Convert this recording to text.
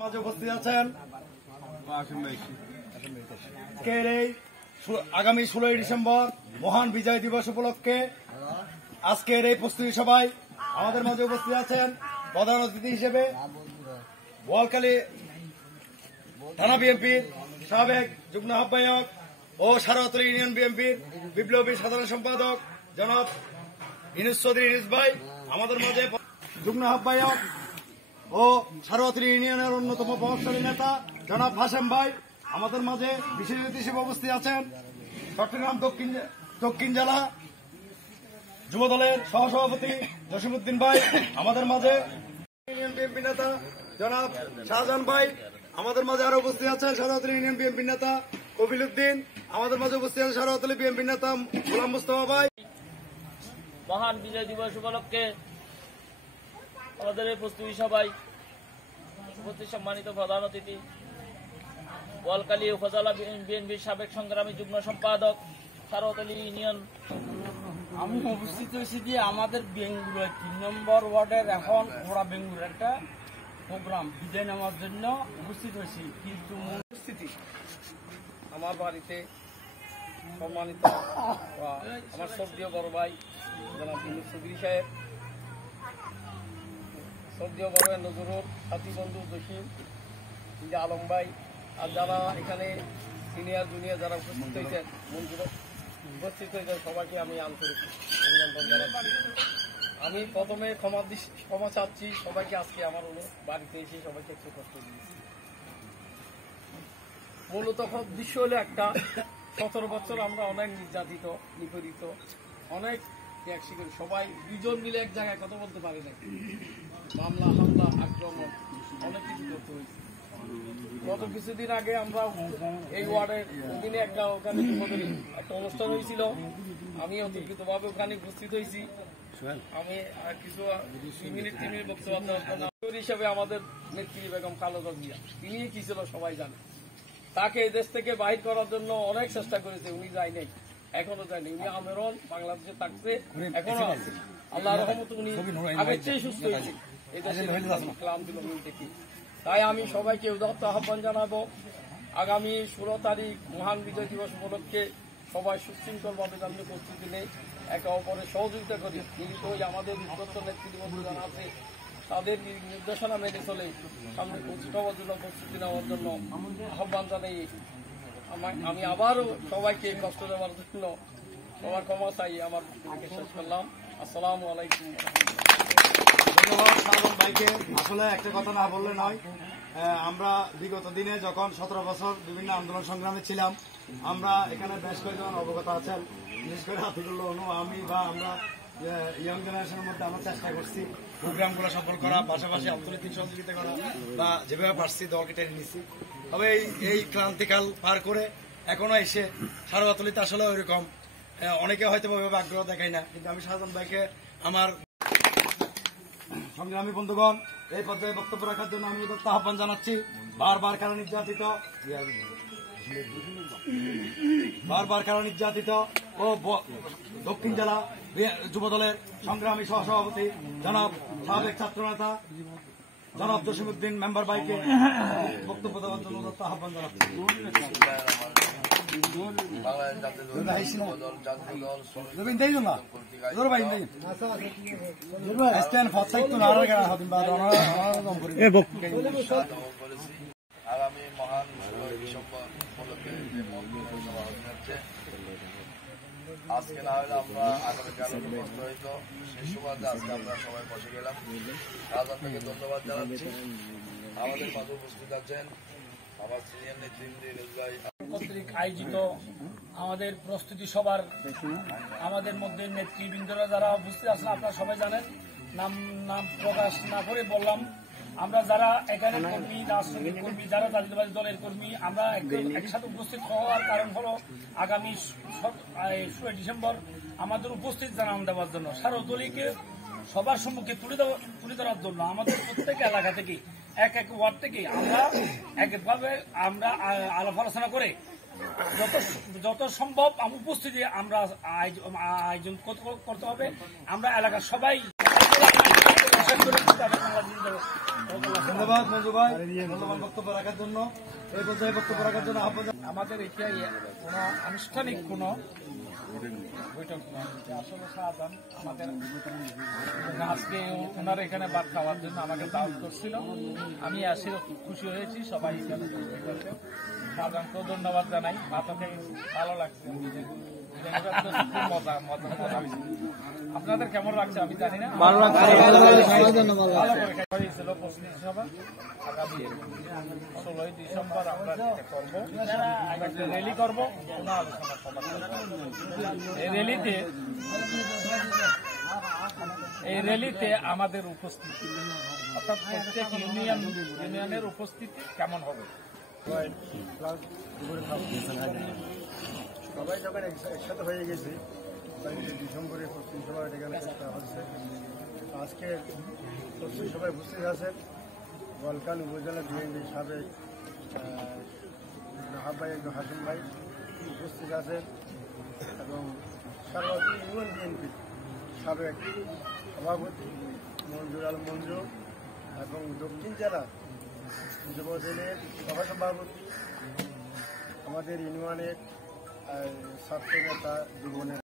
মাঝে উপস্থিত আছেন আগামী 16 ডিসেম্বর মহান বিজয় দিবস উপলক্ষে আজকের এই প্রস্তুতি সভায় আমাদের মাঝে উপস্থিত আছেন প্রধান অতিথি হিসেবে বোয়ালখালী থানা বিএনপির সাবেক যুগ্ম আহ্বায়ক ও সারোয়াতলী ইউনিয়ন বিএনপির বিপ্লবী সাধারণ সম্পাদক জনাব ইনুস চৌধুরী ইনুস ভাই, আমাদের মাঝে যুগ্ম আহ্বায়ক ও সারোয়াতলী ইউনিয়নের অন্যতম প্রভাবশালী নেতা জনাব হাশেম ভাই, আমাদের মাঝে বিশেষ অতিথি হিসেবে উপস্থিত আছেন চট্টগ্রাম দক্ষিণ জেলা যুব দলের সহসভাপতি জসিমউদ্দিন ভাই, আমাদের মাঝে ইউনিয়ন বিএনপি নেতা জনাব শাহজাহান ভাই, আমাদের মাঝে আরো উপস্থিত আছেন সারোয়াতলী ইউনিয়ন বিএনপি নেতা কবিল উদ্দিন, আমাদের মাঝে উপস্থিত আছেন সারোয়াতলী বিএনপি নেতা গোলাম মুস্তফা ভাই। মহান বিজয় দিবস উপলক্ষে আমাদের এই প্রস্তুতি সভায় উপস্থিত সম্মানিত প্রধান অতিথি বোয়ালখালী উপজেলা বিএনপির সাবেক সংগ্রামী যুগ্ম সম্পাদক সারোয়াতলী ইউনিয়ন। আমি উপস্থিত হয়েছি যে আমাদের বেঙ্গুর 3 নম্বর ওয়ার্ডের এখন ওরা বেঙ্গুর একটা প্রোগ্রাম বিদায় নেওয়ার জন্য উপস্থিত হয়েছি, কিন্তু উপস্থিতি আমার বাড়িতে সম্মানিত আমার শ্রদ্ধেয় বড় ভাই জনাব ইনুস চৌধুরী সাহেব, শ্রদ্ধেয় বড় ভাই নজরুল, সাথী বন্ধু জসিম আলম ভাই, আর যারা এখানে সিনিয়র জুনিয়র যারা উপস্থিত হয়েছেন মঞ্জুর উপস্থিত হয়েছেন সবাইকে আমি আন্তরিক অভিনন্দন জানাচ্ছি। আমি প্রথমে ক্ষমা চাচ্ছি সবাইকে, আজকে আমার বাড়িতে এসে সবাইকে একটু কষ্ট দিয়েছি। মূলত উদ্দেশ্য হলো একটা, 17 বছর আমরা অনেক নির্যাতিত নিপীড়িত, অনেক ত্যাগ করি, সবাই দুজন মিলে এক জায়গায় কথা বলতে পারি না, মামলা হামলা আক্রমণ অনেক কিছু করতে হয়েছে। গত কিছুদিন আগে আমরা এই ওয়ার্ডের অধীনে একটা একটা অনুষ্ঠান হয়েছিল, আমি অতিরিক্তভাবে ওখানে উপস্থিত হয়েছি। আমি কিছু 2 মিনিট 3 মিনিট বক্তব্য হিসেবে আমাদের নেত্রী বেগম খালেদা জিয়া, তিনি কি ছিল সবাই জানে। তাকে এই দেশ থেকে বাহির করার জন্য অনেক চেষ্টা করেছে, উনি যায় নাই, এখনো যায়নি। উনি আমেরন বাংলাদেশে থাকছে, এখনো আছে, আল্লাহ রহমত উনি আগের চেয়ে সুস্থ হয়েছে এই দেশে ক্লান্তি দেখি। তাই আমি সবাইকে উদাত্ত আহ্বান জানাবো, আগামী 16 তারিখ মহান বিজয় দিবস উপলক্ষে সবাই সুশৃঙ্খলভাবে জানতে প্রস্তুতি নেই, একে অপরের সহযোগিতা করি, মিলিত হয়ে আমাদের উদ্যত্ত নেতৃবৃন্দ যারা আছে তাদের নির্দেশনা মেনে চলে সামনে সবার জন্য প্রস্তুতি নেওয়ার জন্য আহ্বান জানাই। আমি আবারও সবাইকে কষ্ট দেওয়ার জন্য সবার ক্ষমা চাই, আমার শেষ করলাম। আসসালামু আলাইকুম। ধন্যবাদ শাহজাহান ভাইকে। আসলে একটা কথা না বললে নয়, আমরা বিগত দিনে যখন 17 বছর বিভিন্ন আন্দোলন সংগ্রামে ছিলাম, আমরা এখানে বেশ কয়েকজন অবগত আছেন, বিশেষ করে আতিকুল্লাহ অনু, আমি বা আমরা ইয়ং জেনারেশনের মধ্যে আমরা চেষ্টা করছি প্রোগ্রামগুলো সফল করা, পাশাপাশি অর্থনৈতিক সহযোগিতা করা, বা যেভাবে পারছি দলকে টেনে নিচ্ছি। তবে এই ক্রান্তিকাল পার করে এখনো এসে সারোয়াতলীতে আসলে ওইরকম অনেকে হয়তো ওইভাবে আগ্রহ দেখায় না, কিন্তু আমি শাহজাহান ভাইকে আমার সংগ্রামী বন্ধুগণ এই পর্যায়ে বক্তব্য রাখার জন্য আমি আহ্বান জানাচ্ছি। বারবার কারণ নির্যাতিত ও দক্ষিণ জেলা যুব দলের সংগ্রামী সহসভাপতি জনাব সাবেক ছাত্রনেতা জনাব জসিমউদ্দিন মেম্বার ভাইকে বক্তব্য দেওয়ার জন্য আহ্বান জানাচ্ছি। আগামী মহান 16 ডিসেম্বর উপলক্ষে যে মন্ত্রিসভা সভা হচ্ছে, আজকে না হলে আমরা আগামীকাল কষ্ট হইত, সেই সুবাদে আজকে আমরা সবাই বসে গেলাম। আপনাকে ধন্যবাদ জানাচ্ছি। আমাদের মাঝে উপস্থিত আছেন আমার সিনিয়র নেতৃবৃন্দ কর্তৃক আয়োজিত আমাদের প্রস্তুতি সভার আমাদের মধ্যে নেতৃবৃন্দরা যারা উপস্থিত আছেন, আপনারা সবাই জানেন, নাম প্রকাশ না করে বললাম, আমরা যারা এখানে কর্মী, রাজনৈতিক কর্মী, যারা জাতীয়তাবাদী দলের কর্মী, আমরা একসাথে উপস্থিত হওয়ার কারণ হলো আগামী 16 ডিসেম্বর আমাদের উপস্থিত জানান দেওয়ার জন্য, সারোয়াতলীকে সবার সম্মুখে তুলে ধরার জন্য আমাদের প্রত্যেক এলাকা থেকে এক এক ওয়ার্ড থেকে আমরা একভাবে আমরা আলাপ আলোচনা করে যত সম্ভব উপস্থিতি আমরা আয়োজন করতে হবে। আমরা এলাকার সবাই ধন্যবাদ মঞ্জু ভাই মূল্যবান বক্তব্য রাখার জন্য। এই পর্যায়ে বক্তব্য রাখার জন্য আহ্বান। আমাদের এটাই কোনো আনুষ্ঠানিক কোনো বৈঠক নয়। আসলে শাহজাহান আমাদের আজকে ওনার এখানে ভাত খাওয়ার জন্য আমাকে দাওয়াত করছিল, আমি আসে খুশি হয়েছি। সবাই এখানে শাহজাহানকেও ধন্যবাদ জানাই। ভাতকে ভালো লাগছে, মজা মজা মজা হয়েছে। আপনাদের কেমন লাগছে আমি জানি না, ভালো হয়েছিল। প্রস্তুতি সভা আগামী 16ই ডিসেম্বর আমরা করবো, আমরা একটা র্যালি করবো, কোনো আলোচনা সভা করবো। এই র্যালিতে আমাদের উপস্থিতি অর্থাৎ প্রত্যেক ইউনিয়নের উপস্থিতি কেমন হবে? সবাই যখন একসাথে হয়ে গেছে ডিসেম্বরে প্রস্তুতি সভা এখানে করতে হচ্ছে। আজকে প্রস্তুতি সভায় উপস্থিত আছেন বলকাল উপজেলা বিএনপির সাবেক নাহাব ভাই হাসিম ভাই উপস্থিত আছেন এবং সর্বোপরি ইউনিয়ন বিএনপির সাবেক সভাপতি মঞ্জুর আল মঞ্জু এবং দক্ষিণ জেলা যুব দলের সভাপতি আমাদের ইউনিয়নের ছাত্র নেতা জীবনের